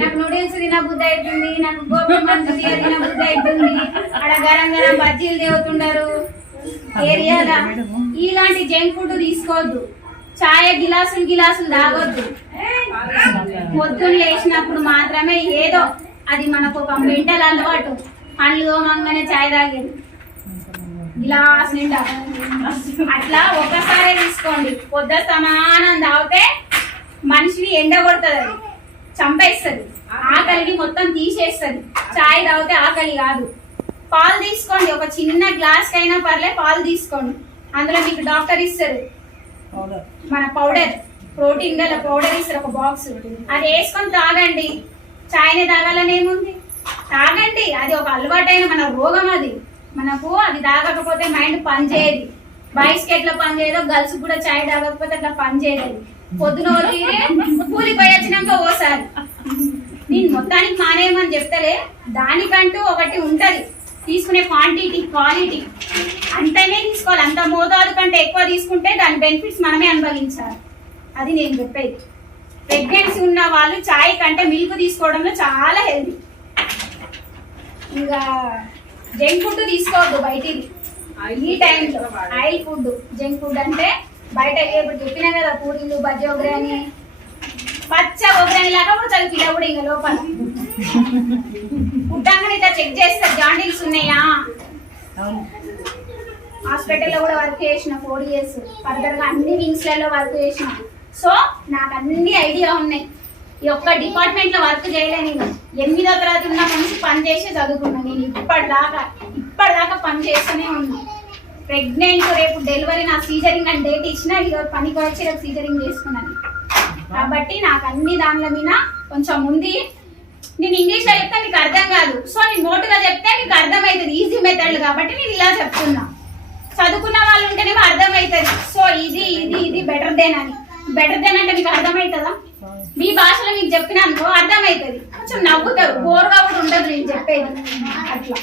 నాకు నూడిల్స్ తినబుద్ధి అవుతుంది, నాకు గోబీ మంచూరియా తినబుద్ధి అవుతుంది, అక్కడ గరం గరం బజ్జీలు తేవుతుండరు ఏరియాలా. ఇలాంటి జంక్ ఫుడ్ తీసుకోవద్దు. చాయ్ గిలాసులు తాగొద్దు. పొద్దున్న లేచినప్పుడు మాత్రమే ఏదో అది మనకు ఒక మెంటల్ అలవాటు. పండ్లు తోమంగానే చాయ్ తాగేది గిలాస్ నిండా. అట్లా ఒక్కసారే తీసుకోండి. పొద్దు సమానం తాగితే మనిషిని ఎండ కొడుతుంది, అది చంపేస్తుంది, ఆకలిని మొత్తం తీసేస్తుంది. చాయ్ తాగితే ఆకలి కాదు. పాలు తీసుకోండి, ఒక చిన్న గ్లాస్ కైనా పర్లే పాలు తీసుకోండి. అందులో మీకు డాక్టర్ ఇస్తారు మన పౌడర్, ప్రోటీన్ గల పౌడర్ ఇస్తారు ఒక బాక్స్. అది వేసుకొని తాగండి. చాయ్ని తాగాలని ఏముంది, తాగండి. అది ఒక అలవాటైన మన రోగం. అది మనకు అది తాగకపోతే మైండ్ పనిచేయదు. బాయ్స్ కి ఎట్లా పనిచేయదో గర్ల్స్ కూడా చాయ్ తాగకపోతే అట్లా పనిచేయదు. పొద్దున కూలిపోయి వచ్చినాక ఓసారి నేను మొత్తానికి మానేయమని చెప్తలే, దానికంటూ ఒకటి ఉంటది తీసుకునే క్వాంటిటీ క్వాలిటీ అంతనే తీసుకోవాలి. అంత మోతాదు కంటే ఎక్కువ తీసుకుంటే దాని బెనిఫిట్స్ మనమే అనుభవించాలి. అది నేను చెప్పేది. ప్రెగ్నెన్సీ ఉన్న వాళ్ళు చాయ్ కంటే మిల్క్ తీసుకోవడంలో చాలా హెల్తీ. ఇంకా జంక్ ఫుడ్ తీసుకోవద్దు బయటిది ఈ టైంలో. ఆయిల్ ఫుడ్, జంక్ ఫుడ్ అంటే బయట ఇప్పుడు చెప్పినా కదా, పూరీలు బజ్జీ ఒగరే అని, పచ్చ ఒగరని లాగా కూడా చదువుకిలా కూడా ఇంకా లోపల పుట్టంగానే ఇట్లా చెక్ చేస్తారు జాండీల్స్ ఉన్నాయా. హాస్పిటల్లో కూడా వర్క్ చేసిన 4 years, ఫర్దర్ గా అన్ని వింగ్స్ లలో వర్క్ చేసిన. సో నాకు అన్ని ఐడియా ఉన్నాయి. ఈ ఒక్క డిపార్ట్మెంట్ లో వర్క్ చేయలే. నేను 8వ తరగతి ఉన్న మనిషి పని చేసి చదువుకున్నా. నేను ఇప్పటిదాకా పని చేస్తూనే ఉన్నా. ప్రెగ్నెంట్, రేపు డెలివరీ, నా సీజరింగ్ అని డేట్ ఇచ్చిన, ఈరోజు పనికి వచ్చి రేపు సీజరింగ్ చేసుకున్నాను. కాబట్టి నాకు అన్ని దానిల మీద కొంచెం ఉంది. నేను ఇంగ్లీష్ లో చెప్తే నీకు అర్థం కాదు, సో నేను నోటుగా చెప్తే నీకు అర్థమవుతుంది. ఈజీ మెథడ్ కాబట్టి నేను ఇలా చెప్తున్నా. చదువుకున్న వాళ్ళు ఉంటేనేమో అర్థమవుతుంది. సో ఇది ఇది ఇది బెటర్ దెన్ అని. బెటర్ దెన్ అంటే మీకు అర్థమవుతుందా? మీ భాషలో మీకు చెప్పినాను అర్థమవుతుంది. కొంచెం నవ్వుతారు, బోర్గా కూడా ఉండదు నేను చెప్పేది. అట్లా